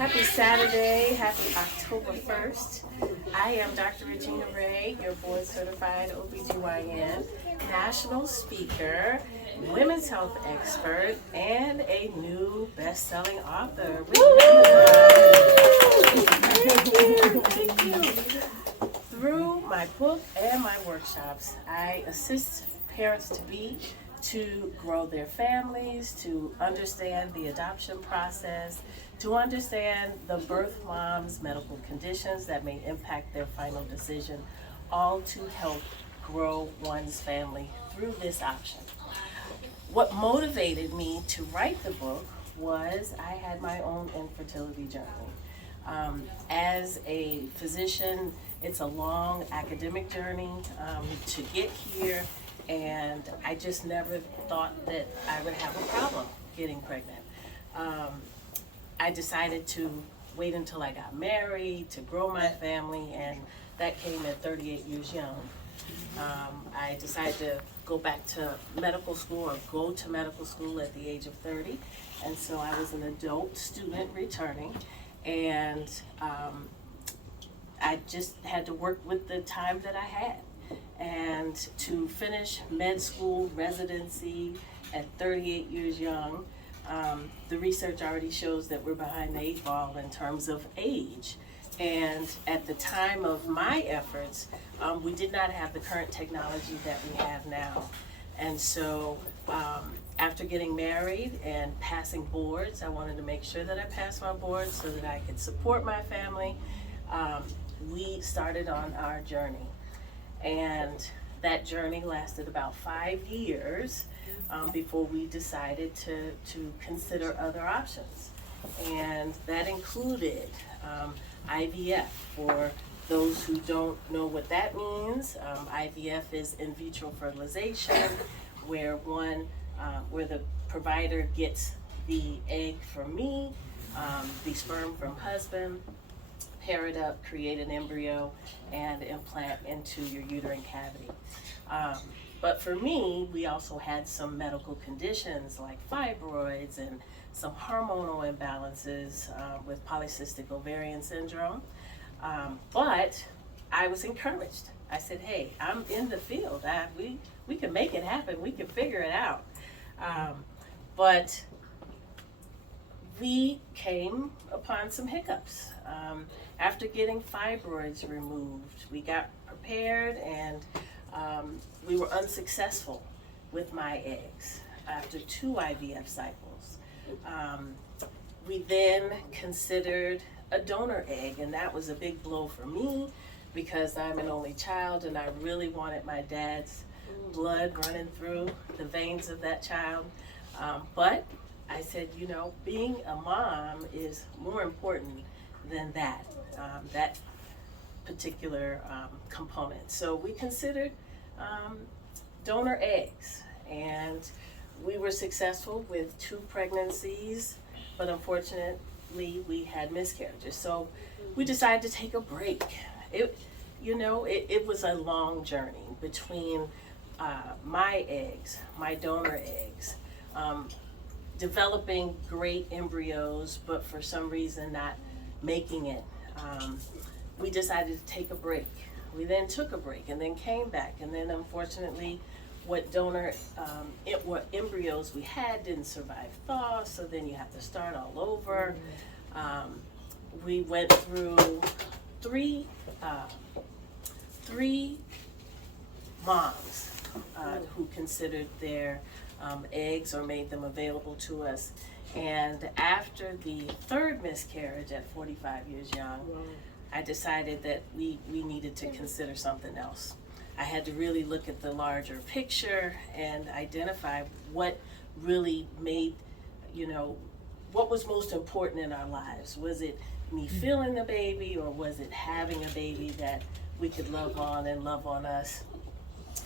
Happy Saturday, happy October 1st. I am Dr. Regina Ray, your board certified OB-GYN, national speaker, women's health expert, and a new best-selling author. Thank you. Through my book and my workshops, I assist parents-to-be to grow their families, to understand the adoption process, to understand the birth mom's medical conditions that may impact their final decision, all to help grow one's family through this option. What motivated me to write the book was I had my own infertility journey. As a physician, it's a long academic journey to get here, and I just never thought that I would have a problem getting pregnant. I decided to wait until I got married to grow my family, and that came at 38 years young. I decided to go back to medical school or go to medical school at the age of 30, and so I was an adult student returning, and I just had to work with the time that I had. And to finish med school residency at 38 years young, the research already shows that we're behind the 8 ball in terms of age. And at the time of my efforts, we did not have the current technology that we have now. And so after getting married and passing boards, I wanted to make sure that I passed my boards so that I could support my family. We started on our journey. And that journey lasted about 5 years before we decided to consider other options. And that included IVF. For those who don't know what that means, IVF is in vitro fertilization, where the provider gets the egg from me, the sperm from husband, pair it up, create an embryo, and implant into your uterine cavity. But for me, we also had some medical conditions like fibroids and some hormonal imbalances with polycystic ovarian syndrome. But I was encouraged. I said, hey, I'm in the field. We can make it happen. We can figure it out. But we came upon some hiccups. After getting fibroids removed, we got prepared, and we were unsuccessful with my eggs after 2 IVF cycles. We then considered a donor egg, and that was a big blow for me because I'm an only child and I really wanted my dad's blood running through the veins of that child. But I said, you know, being a mom is more important than that particular component. So we considered donor eggs, and we were successful with 2 pregnancies, but unfortunately we had miscarriages. So we decided to take a break. It was a long journey between my eggs, my donor eggs, developing great embryos, but for some reason not making it. We decided to take a break. We then took a break and then came back, and then unfortunately what embryos we had didn't survive thaw, so then you have to start all over. We went through three moms who considered their eggs or made them available to us. And after the 3rd miscarriage at 45 years young, I decided that we needed to consider something else. I had to really look at the larger picture and identify what really made, what was most important in our lives. Was it me feeling the baby, or was it having a baby that we could love on and love on us,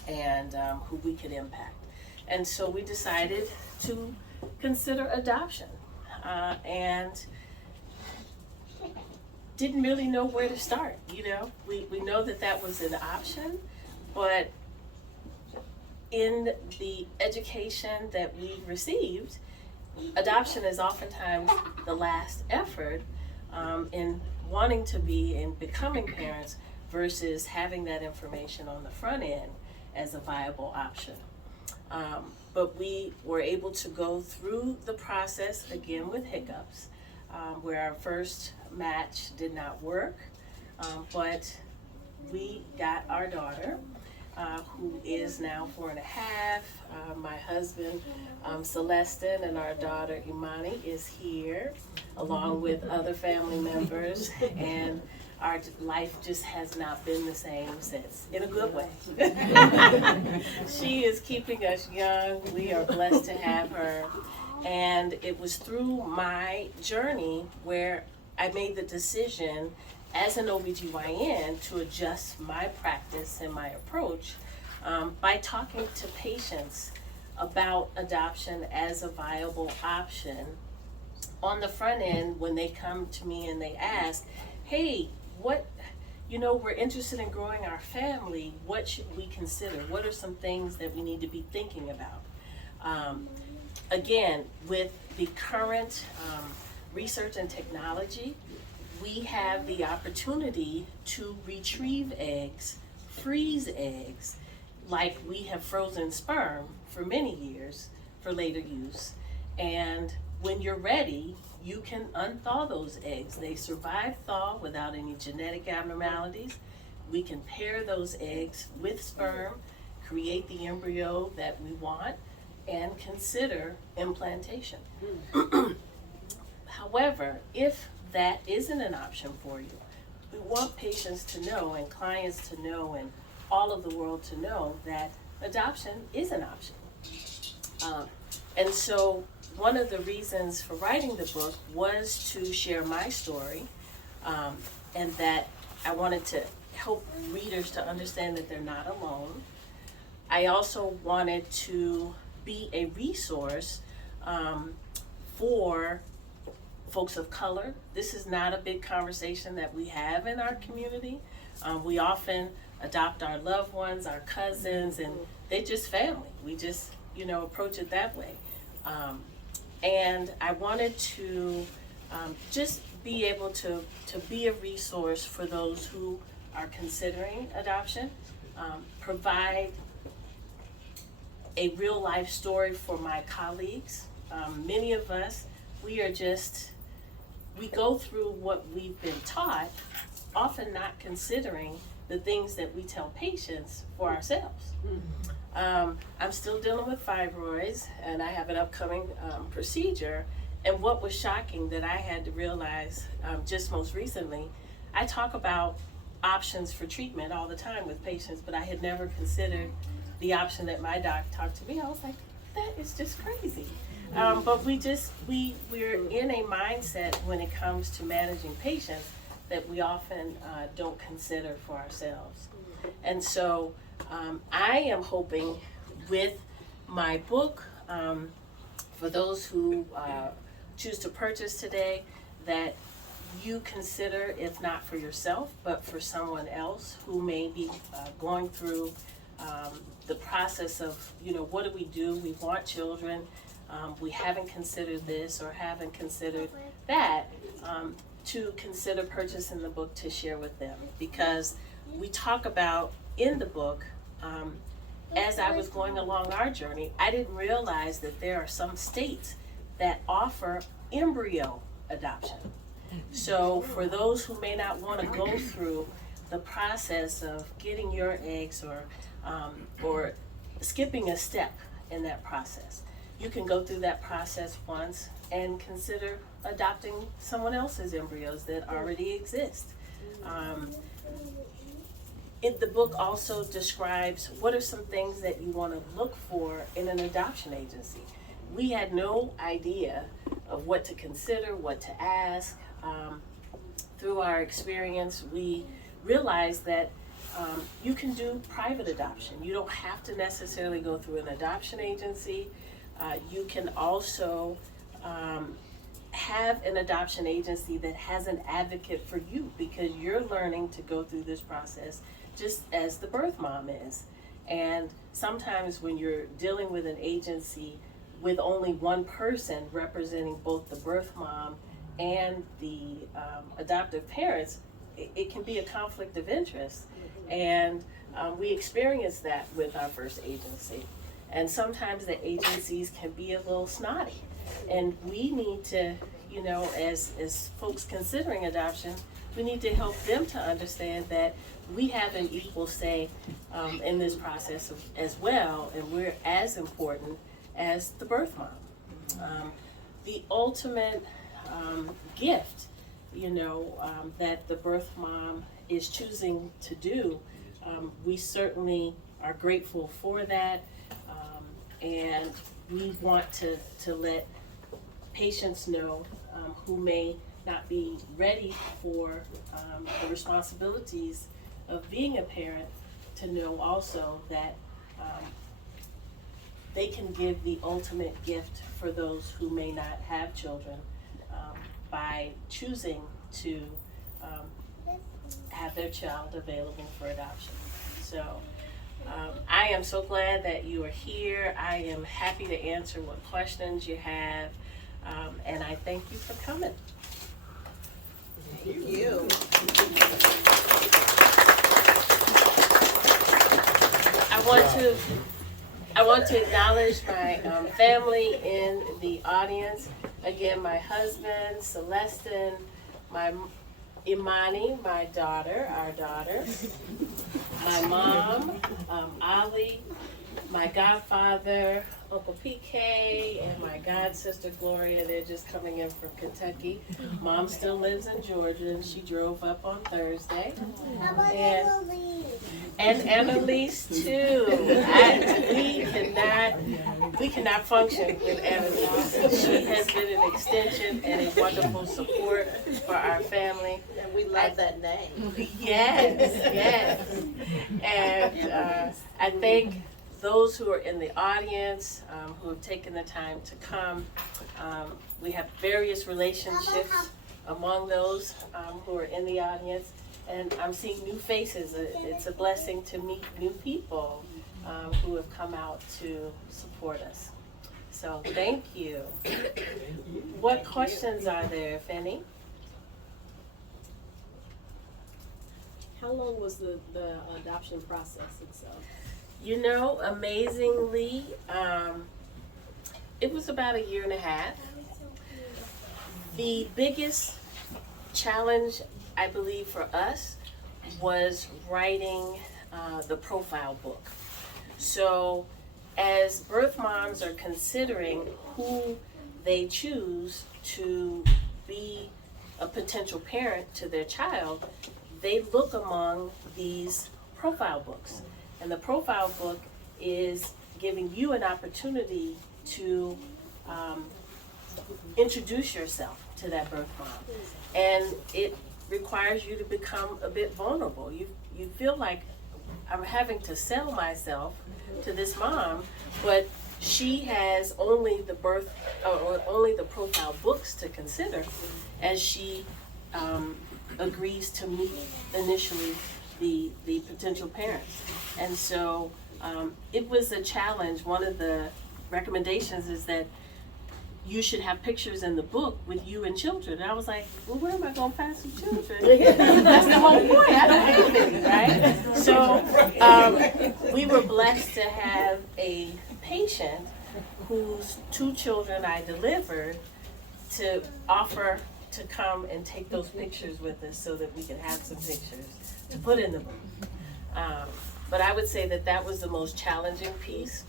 and who we could impact? And so we decided to consider adoption, and didn't really know where to start. We know that was an option, but in the education that we received, adoption is oftentimes the last effort in wanting to be and becoming parents versus having that information on the front end as a viable option. But we were able to go through the process again with hiccups, where our first match did not work, but we got our daughter, who is now 4.5. My husband, Celestin, and our daughter, Imani, is here, along with other family members, and our life just has not been the same since, in a good way. She is keeping us young. We are blessed to have her. And it was through my journey where I made the decision as an OB-GYN to adjust my practice and my approach by talking to patients about adoption as a viable option. On the front end, when they come to me and they ask, hey, we're interested in growing our family, what should we consider? What are some things that we need to be thinking about? Again, with the current research and technology, we have the opportunity to retrieve eggs, freeze eggs, like we have frozen sperm for many years for later use. And when you're ready, you can unthaw those eggs. They survive thaw without any genetic abnormalities. We can pair those eggs with sperm, create the embryo that we want, and consider implantation. However, if that isn't an option for you, we want patients to know and clients to know and all of the world to know that adoption is an option. And so one of the reasons for writing the book was to share my story, and that I wanted to help readers to understand that they're not alone. I also wanted to be a resource for folks of color. This is not a big conversation that we have in our community. We often adopt our loved ones, our cousins, and they're just family. We just, approach it that way. And I wanted to just be able to be a resource for those who are considering adoption, provide a real life story for my colleagues. Many of us, we go through what we've been taught, often not considering the things that we tell patients for ourselves. I'm still dealing with fibroids, and I have an upcoming procedure. And what was shocking that I had to realize just most recently, I talk about options for treatment all the time with patients, but I had never considered the option that my doc talked to me. I was like, that is just crazy. But we're in a mindset when it comes to managing patients that we often don't consider for ourselves. And so I am hoping with my book, for those who choose to purchase today, that you consider, if not for yourself, but for someone else who may be going through the process of, what do we do? We want children. We haven't considered this or haven't considered that, to consider purchasing the book to share with them. Because we talk about in the book, as I was going along our journey, I didn't realize that there are some states that offer embryo adoption. So for those who may not want to go through the process of getting your eggs or skipping a step in that process, you can go through that process once and consider adopting someone else's embryos that already exist. The book also describes what are some things that you want to look for in an adoption agency. We had no idea of what to consider, what to ask. Through our experience, we realized that you can do private adoption. You don't have to necessarily go through an adoption agency. You can also have an adoption agency that has an advocate for you, because you're learning to go through this process just as the birth mom is. And sometimes when you're dealing with an agency with only one person representing both the birth mom and the adoptive parents, it can be a conflict of interest. And we experience that with our first agency. And sometimes the agencies can be a little snotty. And we need to, as folks considering adoption, we need to help them to understand that we have an equal say in this process as well, and we're as important as the birth mom. The ultimate gift, that the birth mom is choosing to do, we certainly are grateful for that, and we want to let patients know who may not be ready for the responsibilities of being a parent, to know also that they can give the ultimate gift for those who may not have children by choosing to have their child available for adoption. So I am so glad that you are here. I am happy to answer what questions you have, and I thank you for coming. Thank you. I want to acknowledge my family in the audience. Again, my husband, Celestin, my Imani, my daughter, our daughter, my mom, Ali, my godfather, Uncle PK, and my god sister Gloria. They're just coming in from Kentucky. Mom still lives in Georgia, and she drove up on Thursday. And Annalise too. We cannot function with Annalise. She has been an extension and a wonderful support for our family. And we love that name. Yes. And I thank those who are in the audience, who have taken the time to come. We have various relationships among those who are in the audience. And I'm seeing new faces. It's a blessing to meet new people who have come out to support us. So thank you. What questions are there, if any? How long was the adoption process itself? Amazingly, it was about 1.5 years. The biggest challenge, I believe, for us was writing the profile book. So as birth moms are considering who they choose to be a potential parent to their child, they look among these profile books. And the profile book is giving you an opportunity to introduce yourself to that birth mom. And it requires you to become a bit vulnerable. You feel like, I'm having to sell myself to this mom, but she has only the profile books to consider as she agrees to meet initially the potential parents. And so it was a challenge. One of the recommendations is that you should have pictures in the book with you and children. And I was like, well, where am I going to find some children? That's the whole point. I don't have any, right? So we were blessed to have a patient whose 2 children I delivered to offer to come and take those pictures with us so that we could have some pictures to put in the book. But I would say that was the most challenging piece.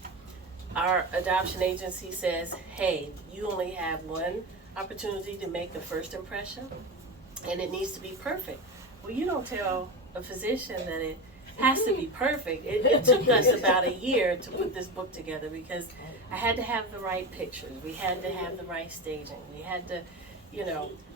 Our adoption agency says, hey, you only have one opportunity to make the first impression, and it needs to be perfect. Well, you don't tell a physician that it has to be perfect. It took us about 1 year to put this book together because I had to have the right pictures. We had to have the right staging. We had to,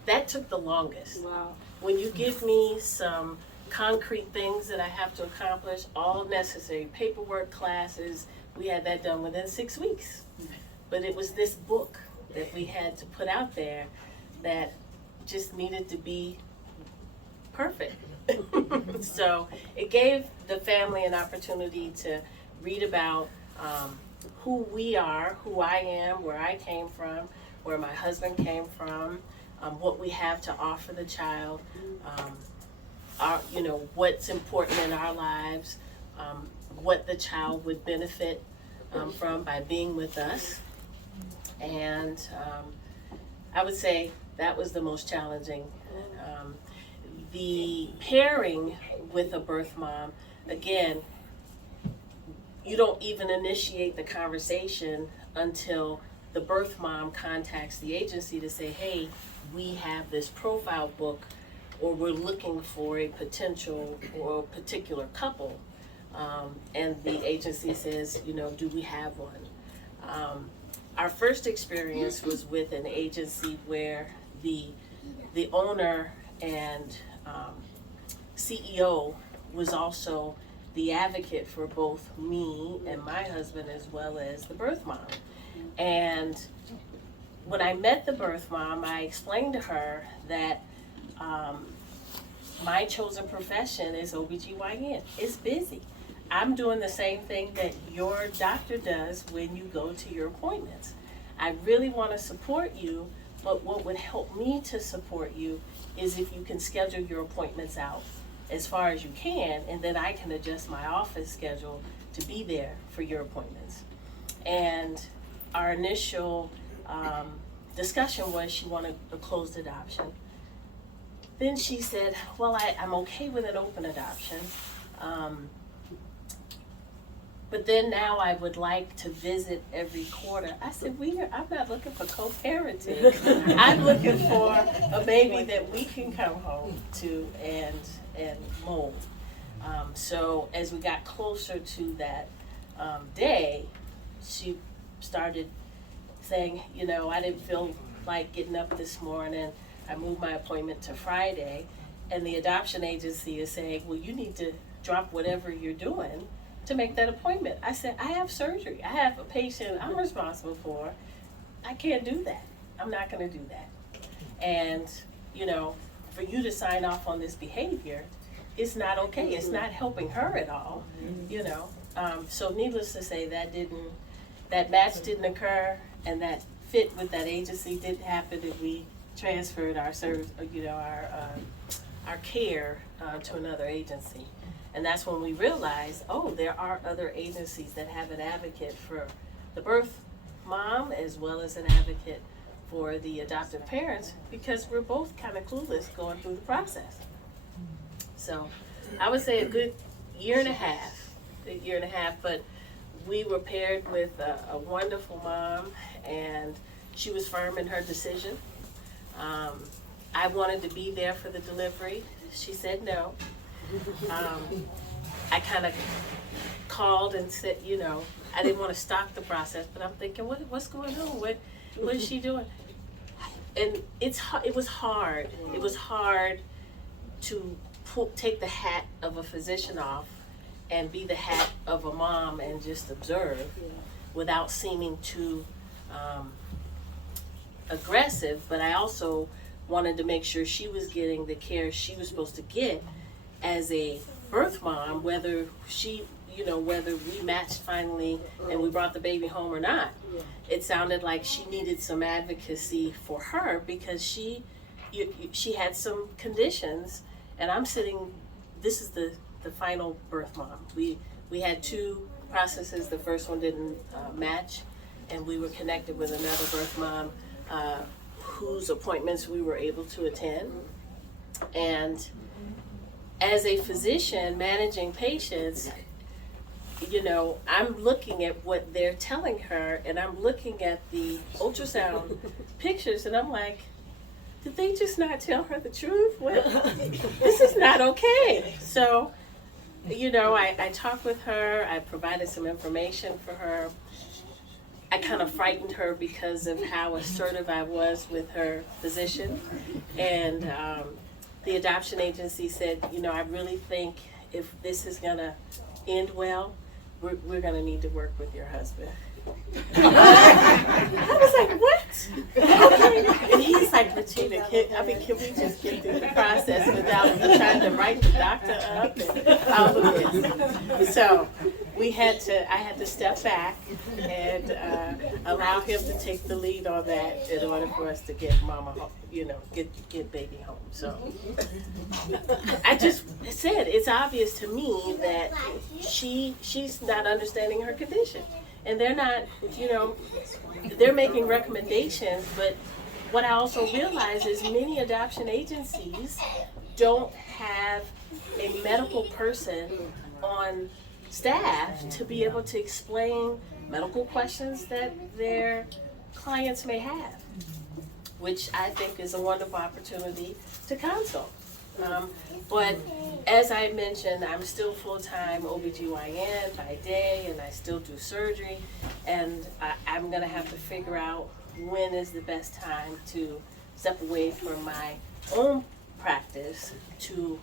that took the longest. Wow. When you give me some concrete things that I have to accomplish, all necessary paperwork, classes, we had that done within 6 weeks. But it was this book that we had to put out there that just needed to be perfect. So it gave the family an opportunity to read about who we are, who I am, where I came from, where my husband came from, what we have to offer the child, our, what's important in our lives, what the child would benefit from by being with us. And I would say that was the most challenging. The pairing with a birth mom, again, you don't even initiate the conversation until the birth mom contacts the agency to say, hey, we have this profile book, or we're looking for a potential or a particular couple. And the agency says, do we have one? Our first experience was with an agency where the owner and CEO was also the advocate for both me and my husband, as well as the birth mom. And when I met the birth mom, I explained to her that my chosen profession is OB-GYN. It's busy. I'm doing the same thing that your doctor does when you go to your appointments. I really want to support you, but what would help me to support you is if you can schedule your appointments out as far as you can, and then I can adjust my office schedule to be there for your appointments. And our initial discussion was she wanted a closed adoption. Then she said, well, I'm okay with an open adoption. But then now I would like to visit every quarter. I said, I'm not looking for co-parenting. I'm looking for a baby that we can come home to and mold. So as we got closer to that day, she started saying, I didn't feel like getting up this morning. I moved my appointment to Friday. And the adoption agency is saying, well, you need to drop whatever you're doing to make that appointment. I said, I have surgery. I have a patient I'm responsible for. I can't do that. I'm not going to do that. And, for you to sign off on this behavior, it's not okay. It's not helping her at all, So needless to say, that match didn't occur, and that fit with that agency didn't happen, and we transferred our service, our care to another agency. And that's when we realized, there are other agencies that have an advocate for the birth mom as well as an advocate for the adoptive parents, because we're both kind of clueless going through the process. So I would say a good year and a half, but we were paired with a wonderful mom, and she was firm in her decision. I wanted to be there for the delivery. She said no. I kind of called and said, I didn't want to stop the process, but I'm thinking, what's going on? What is she doing? And it was hard. It was hard to take the hat of a physician off and be the hat of a mom and just observe without seeming too aggressive. But I also wanted to make sure she was getting the care she was supposed to get as a birth mom, whether we matched finally and we brought the baby home or not. It sounded like she needed some advocacy for her because she had some conditions, and I'm sitting, this is the final birth mom. We had two processes. The first one didn't match, and we were connected with another birth mom whose appointments we were able to attend. And as a physician managing patients, I'm looking at what they're telling her, and I'm looking at the ultrasound pictures, and I'm like, did they just not tell her the truth? Well, this is not okay. So, I talked with her, I provided some information for her. I kind of frightened her because of how assertive I was with her physician. And the adoption agency said, I really think if this is gonna end well, we're gonna need to work with your husband. I was like, what? Okay. And he's like, Regina, can we just get through the process without trying to write the doctor up and all of this? So I had to step back and allow him to take the lead on that in order for us to get mama home, get baby home. So I just said, it's obvious to me that she's not understanding her condition. And they're not, they're making recommendations, but what I also realize is many adoption agencies don't have a medical person on staff to be able to explain medical questions that their clients may have, which I think is a wonderful opportunity to consult. But as I mentioned, I'm still full-time OB-GYN by day, and I still do surgery, and I'm gonna have to figure out when is the best time to step away from my own practice to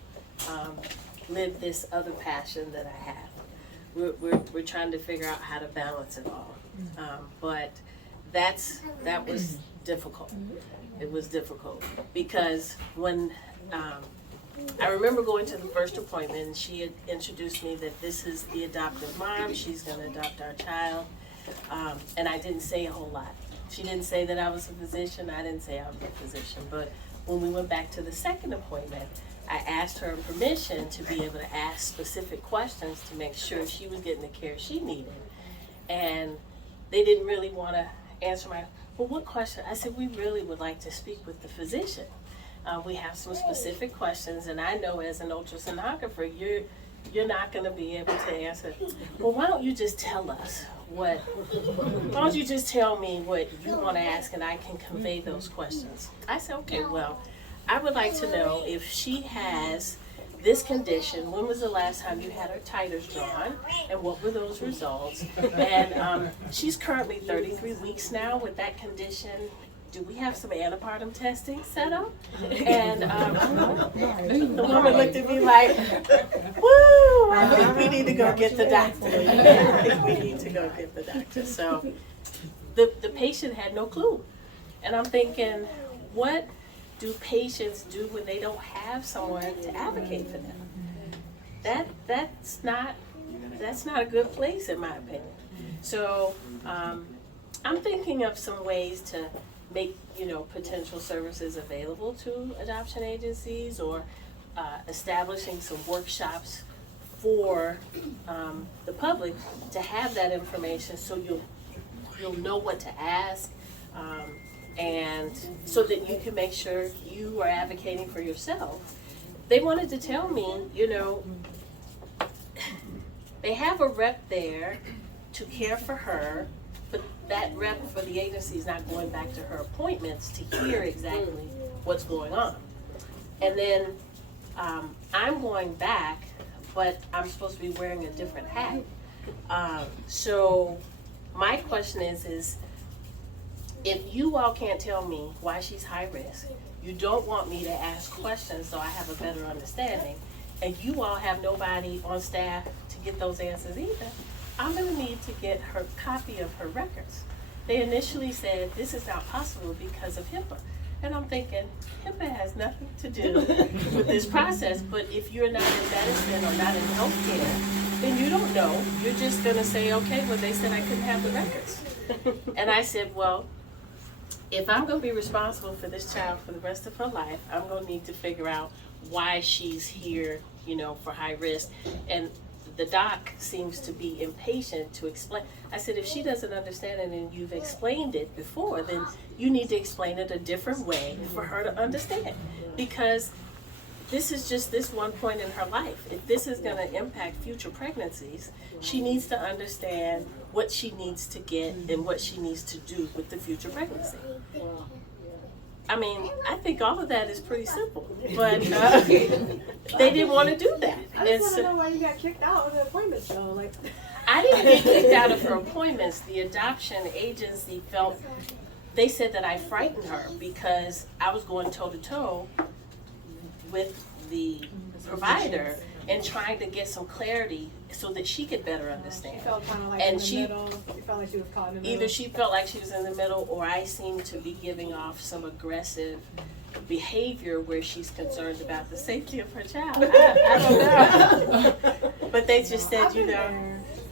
live this other passion that I have. We're trying to figure out how to balance it all, but that was difficult. It was difficult because when I remember going to the first appointment, and she had introduced me that this is the adoptive mom, she's going to adopt our child, and I didn't say a whole lot. She didn't say that I was a physician, I didn't say I was a physician, but when we went back to the second appointment, I asked her permission to be able to ask specific questions to make sure she was getting the care she needed. And they didn't really want to answer well, what question? I said, we really would like to speak with the physician. We have some specific questions, and I know as an ultrasonographer, you're not going to be able to answer. Well, why don't you just tell us why don't you just tell me what you want to ask, and I can convey those questions. I said, okay, well, I would like to know if she has this condition, when was the last time you had her titers drawn, and what were those results? And she's currently 33 weeks now with that condition. Do we have some antepartum testing set up? And the woman looked at me like, woo, I think we need to go get the doctor. I think we need to go get the doctor. So the patient had no clue. And I'm thinking, what do patients do when they don't have someone to advocate for them? That's not a good place, in my opinion. So I'm thinking of some ways to make potential services available to adoption agencies, or establishing some workshops for the public to have that information, so you'll know what to ask, and so that you can make sure you are advocating for yourself. They wanted to tell me, they have a rep there to care for her, but that rep for the agency is not going back to her appointments to hear exactly what's going on. And then I'm going back, but I'm supposed to be wearing a different hat. So my question is if you all can't tell me why she's high risk, you don't want me to ask questions so I have a better understanding, and you all have nobody on staff to get those answers either, I'm going to need to get her copy of her records. They initially said this is not possible because of HIPAA. And I'm thinking, HIPAA has nothing to do with this process, but if you're not in medicine or not in healthcare, then you don't know. You're just going to say, okay, well, they said I couldn't have the records. And I said, well, if I'm going to be responsible for this child for the rest of her life, I'm going to need to figure out why she's here, for high risk. And the doc seems to be impatient to explain. I said, if she doesn't understand it and you've explained it before, then you need to explain it a different way for her to understand. Because this is just this one point in her life. If this is going to impact future pregnancies, she needs to understand what she needs to get and what she needs to do with the future pregnancy. I mean, I think all of that is pretty simple, but they didn't want to do that. I just want to know why you got kicked out of the appointment, though. Like, I didn't get kicked out of her appointments. The adoption agency they said that I frightened her because I was going toe-to-toe with the provider and trying to get some clarity so that she could better understand. She felt kind of like and in the middle. You felt like she was caught in the middle. Either she felt like she was in the middle, or I seemed to be giving off some aggressive behavior where she's concerned about the safety of her child. I don't know. But they just said,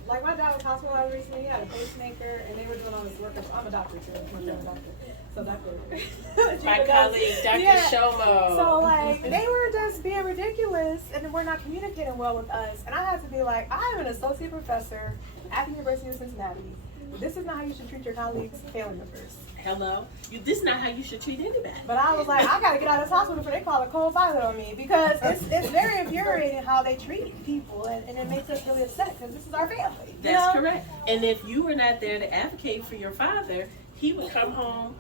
like my dad was hospitalized recently. He had a pacemaker, and they were doing all this work. I'm a doctor too. I'm a doctor. So Dr. My colleague, Dr. Shomo. So like they were just being ridiculous, and we're not communicating well with us. And I had to be like, I am an associate professor at the University of Cincinnati. This is not how you should treat your colleagues' family members. Hello? This is not how you should treat anybody. But I was like, I gotta get out of this hospital before they call a cold pilot on me, because it's very infuriating how they treat people, and it makes us really upset because this is our family. That's correct. And if you were not there to advocate for your father, he would come home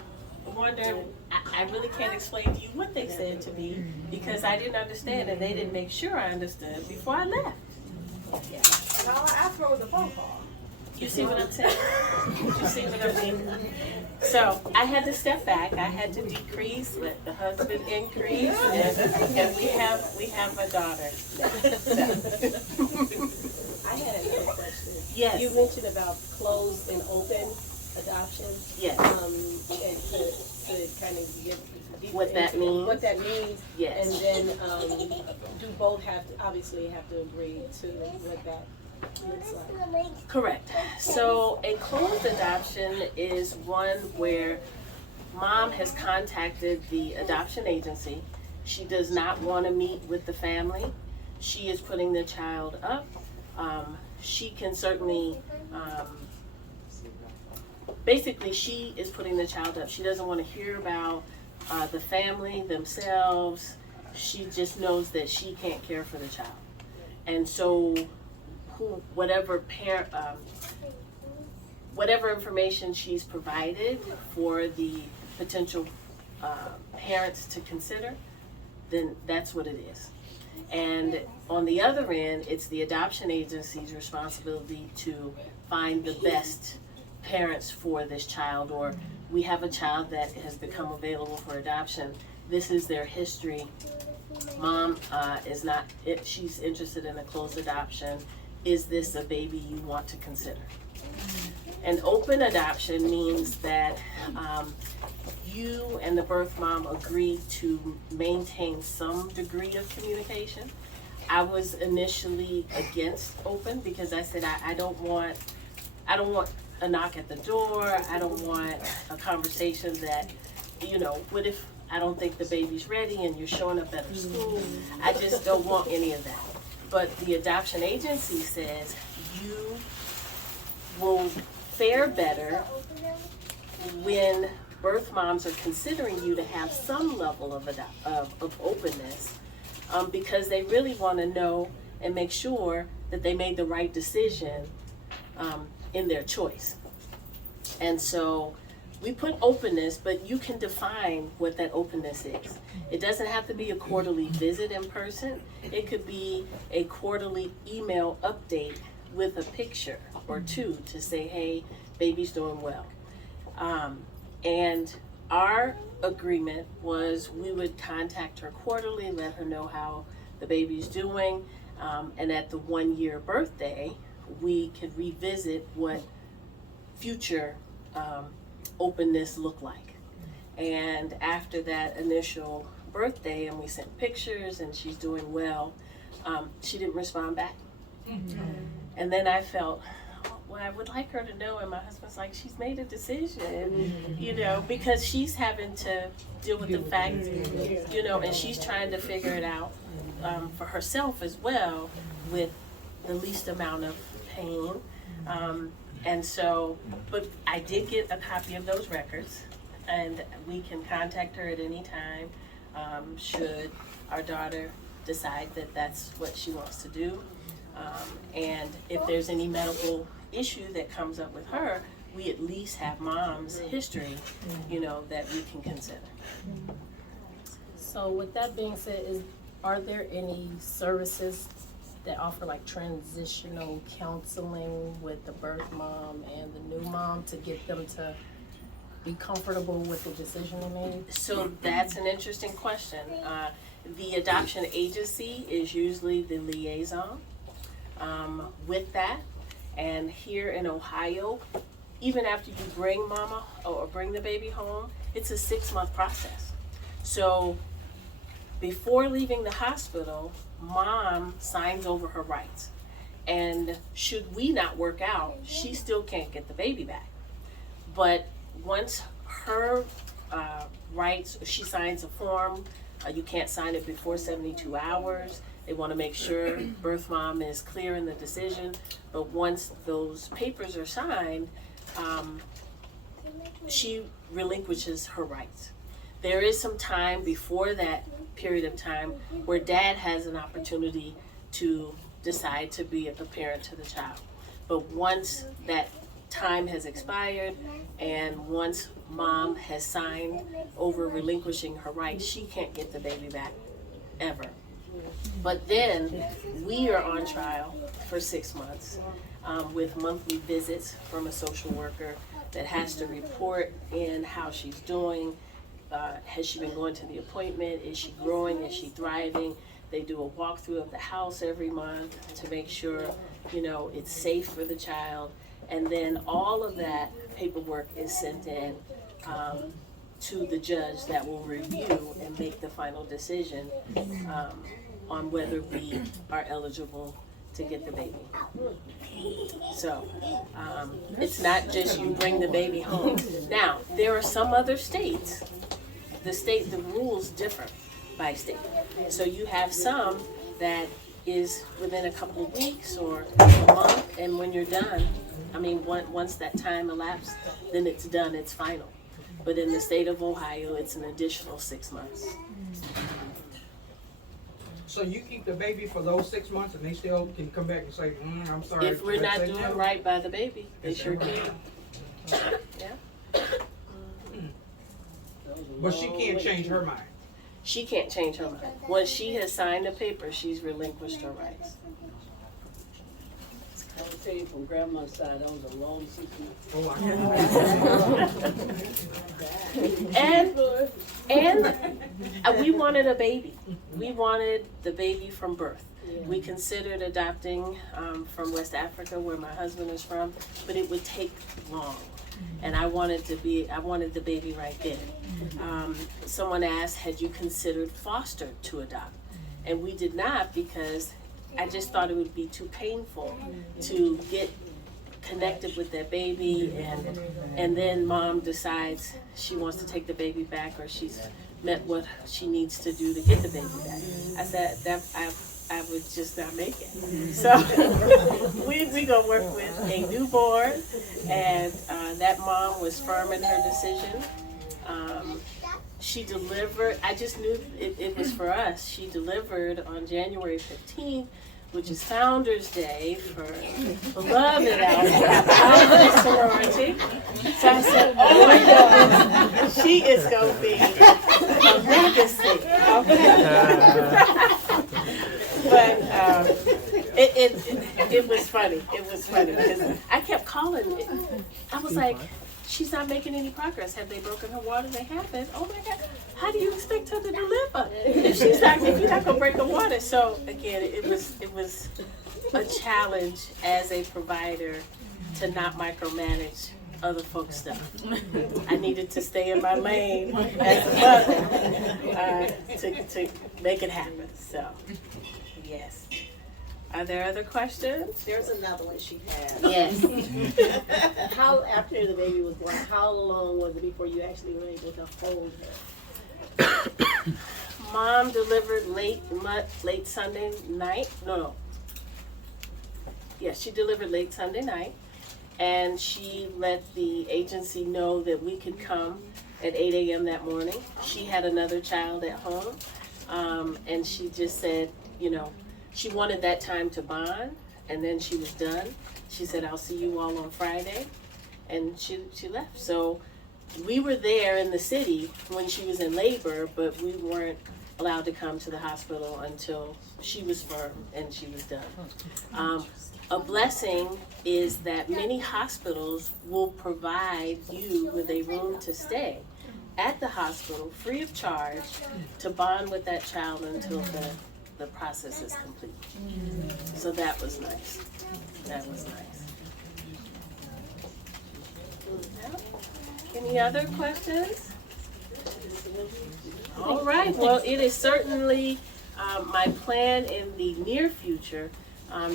wondering, I really can't explain to you what they said to me because I didn't understand and they didn't make sure I understood before I left. And all I asked for was a phone call. You see what I'm saying? You see what I mean? So I had to step back. I had to decrease, let the husband increase, and we have a daughter. I had another question. Yes. You mentioned about closed and open adoption. Yes. And to kind of get What that means. What that means. Yes. And then do both have to obviously have to agree to what that looks like? Correct. So a closed adoption is one where mom has contacted the adoption agency. She does not want to meet with the family. She is putting the child up. She can certainly, basically she is putting the child up. She doesn't want to hear about the family themselves. She just knows that she can't care for the child. And so whatever information she's provided for the potential parents to consider, then that's what it is. And on the other end, it's the adoption agency's responsibility to find the best parents for this child, or we have a child that has become available for adoption. This is their history. Mom is not, she's interested in a closed adoption. Is this a baby you want to consider? An open adoption means that you and the birth mom agree to maintain some degree of communication. I was initially against open because I said I don't want a knock at the door. I don't want a conversation that, what if I don't think the baby's ready and you're showing up at the school? I just don't want any of that. But the adoption agency says you will fare better when birth moms are considering you to have some level of openness, because they really want to know and make sure that they made the right decision in their choice. And so we put openness, but you can define what that openness is. It doesn't have to be a quarterly visit in person. It could be a quarterly email update with a picture or two to say, hey, baby's doing well. And our agreement was we would contact her quarterly, let her know how the baby's doing, and at the 1 year birthday, we could revisit what future openness looked like. And after that initial birthday, and we sent pictures and she's doing well, she didn't respond back. And then I felt, well, I would like her to know, and my husband's like, she's made a decision, because she's having to deal with the fact, and she's trying to figure it out for herself as well with the least amount of pain. And so, but I did get a copy of those records, and we can contact her at any time should our daughter decide that that's what she wants to do. And if there's any medical issue that comes up with her, we at least have mom's history, that we can consider. So with that being said, are there any services that offer like transitional counseling with the birth mom and the new mom to get them to be comfortable with the decision they made? So that's an interesting question. The adoption agency is usually the liaison with that. And here in Ohio, even after you bring mama or bring the baby home, it's a 6-month process. So before leaving the hospital, mom signs over her rights. And should we not work out, she still can't get the baby back. But once her rights, she signs a form, you can't sign it before 72 hours. They want to make sure birth mom is clear in the decision. But once those papers are signed, she relinquishes her rights. There is some time before that period of time where dad has an opportunity to decide to be a parent to the child. But once that time has expired and once mom has signed over relinquishing her rights, she can't get the baby back ever. But then we are on trial for 6 months with monthly visits from a social worker that has to report in how she's doing. Has she been going to the appointment? Is she growing? Is she thriving? They do a walkthrough of the house every month to make sure, it's safe for the child. And then all of that paperwork is sent in to the judge that will review and make the final decision on whether we are eligible to get the baby. So it's not just you bring the baby home. Now, there are some other states, the rules differ by state. So you have some that is within a couple of weeks or a month, and when you're done, once that time elapsed, then it's done, it's final. But in the state of Ohio, it's an additional 6 months. So you keep the baby for those 6 months and they still can come back and say, I'm sorry. If we're not doing right by the baby, they sure can. Yeah. But she can't change her mind. She can't change her mind. Once she has signed the paper, she's relinquished her rights. I will tell you from grandma's side, that was a long 6 months. Oh, And we wanted a baby. We wanted the baby from birth. We considered adopting from West Africa, where my husband is from, but it would take long. And I wanted the baby right then. Someone asked, had you considered foster to adopt? And we did not, because I just thought it would be too painful to get connected with that baby, and then mom decides she wants to take the baby back, or she's met what she needs to do to get the baby back. I said that I would just not make it. So we gonna work with a newborn, and that mom was firm in her decision. She delivered, I just knew it was for us. She delivered on January 15th, which is Founders Day for beloved Alpha sorority. So I said, oh my goodness, she is going to be a legacy. But it was funny. It was funny because I kept calling it. I was like, she's not making any progress. Have they broken her water? They haven't. Oh my God. How do you expect her to deliver if you're not gonna break the water? So again, it was a challenge as a provider to not micromanage other folks' stuff. I needed to stay in my lane as a mother to make it happen. So yes. Are there other questions? There's another one she had. Yes. How, after the baby was born, how long was it before you actually were able to hold her? Mom delivered late Sunday night. No. Yes, she delivered late Sunday night, and she let the agency know that we could come at 8 a.m. that morning. She had another child at home, and she just said, she wanted that time to bond, and then she was done. She said, I'll see you all on Friday, and she left. So we were there in the city when she was in labor, but we weren't allowed to come to the hospital until she was firm and she was done. A blessing is that many hospitals will provide you with a room to stay at the hospital free of charge to bond with that child until the process is complete. So that was nice. That was nice. Any other questions? All right, well, it is certainly my plan in the near future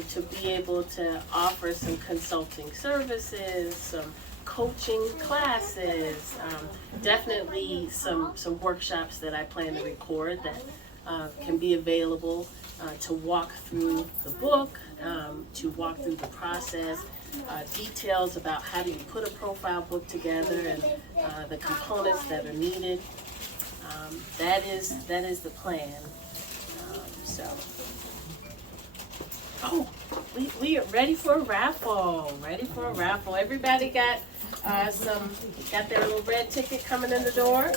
to be able to offer some consulting services, some coaching classes, definitely some workshops that I plan to record that can be available to walk through the book, to walk through the process, details about how do you put a profile book together and the components that are needed. That is the plan. So, we are ready for a raffle. Everybody got their little red ticket coming in the door.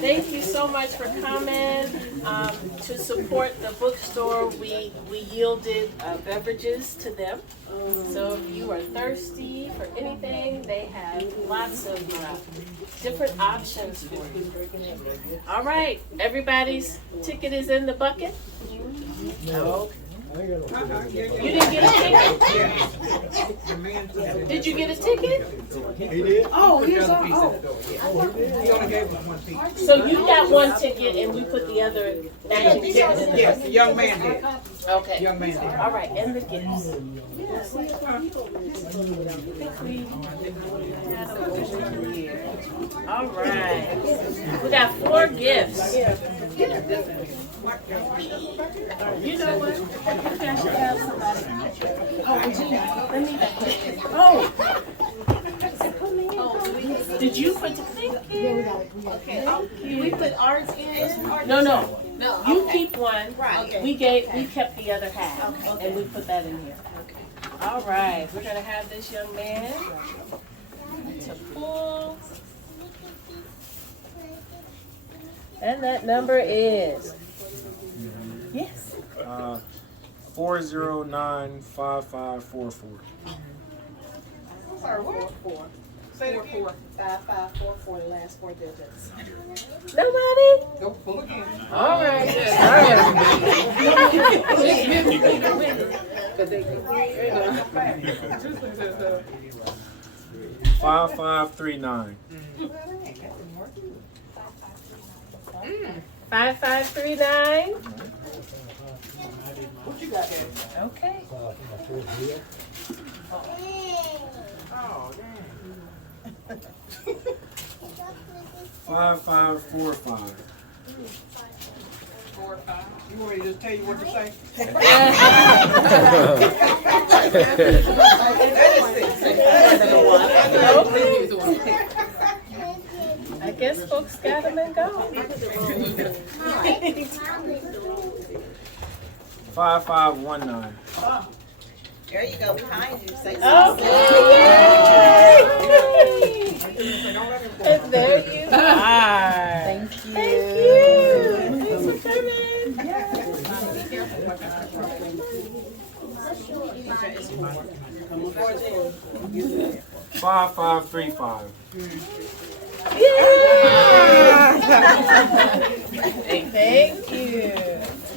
Thank you so much for coming. To support the bookstore, we yielded beverages to them. So if you are thirsty for anything, they have lots of different options for you. All right, everybody's ticket is in the bucket. Okay. You didn't get a ticket? Did you get a ticket? He did? Oh, He he's on. only gave him one piece. So you got one ticket and we put the other matching ticket in the Yes, the young man did. Okay. Young man did. All right, and the gifts. All right. We got 4 gifts. You know what? I think I should have somebody. Oh, Regina, let me back there. Oh. Did you put the thing in? Okay. We put ours in? No. No. You keep one. Right. We kept the other half, and we put that in here. All right, we're gonna have this young man to pull, and that number is 4095544. Sorry, what? 5544, the last 4 digits. nobody. Go pull again. All right. 5539. 5539. What you got there? Okay. Oh, dang. 5545. 4 or 5. You want me to just tell you what to say? I guess folks got them and go. 5519. There you go, behind you. Say Okay. And there you are. Thank you. Thank you. Thanks for coming. 5535. Thank you.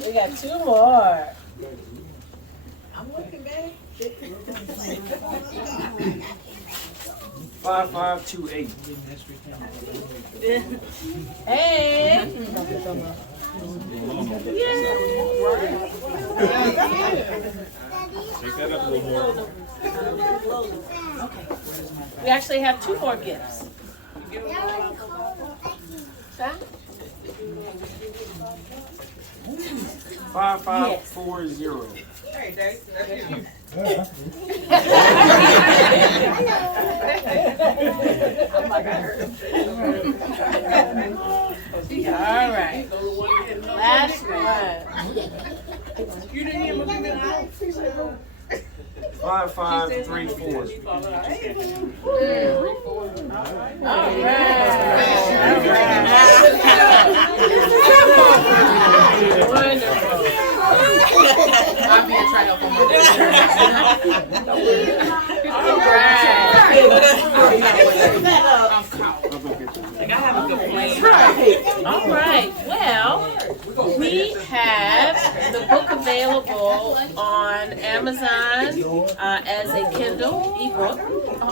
We got 2 more. I'm looking back. 5528. Hey. Take that up a little more. Okay. We actually have 2 more gifts. Huh? 5540. Hey, Dave, that's you. All right. Last one. You didn't even give me an out. 5534. All right. Wonderful. I'll be a tryout for my All right. I'm caught. Like I have a good All right, well, we have the book available on Amazon as a Kindle ebook.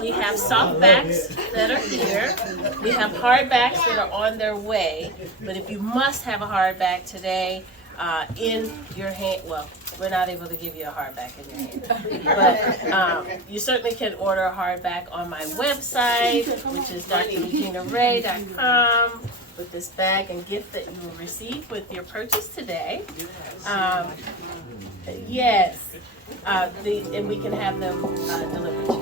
We have softbacks that are here. We have hardbacks that are on their way. But if you must have a hardback today in your hand, well, we're not able to give you a hardback in your hand. But you certainly can order a hardback on my website, which is drreginaray.com, with this bag and gift that you will receive with your purchase today. Yes. And we can have them delivered to you.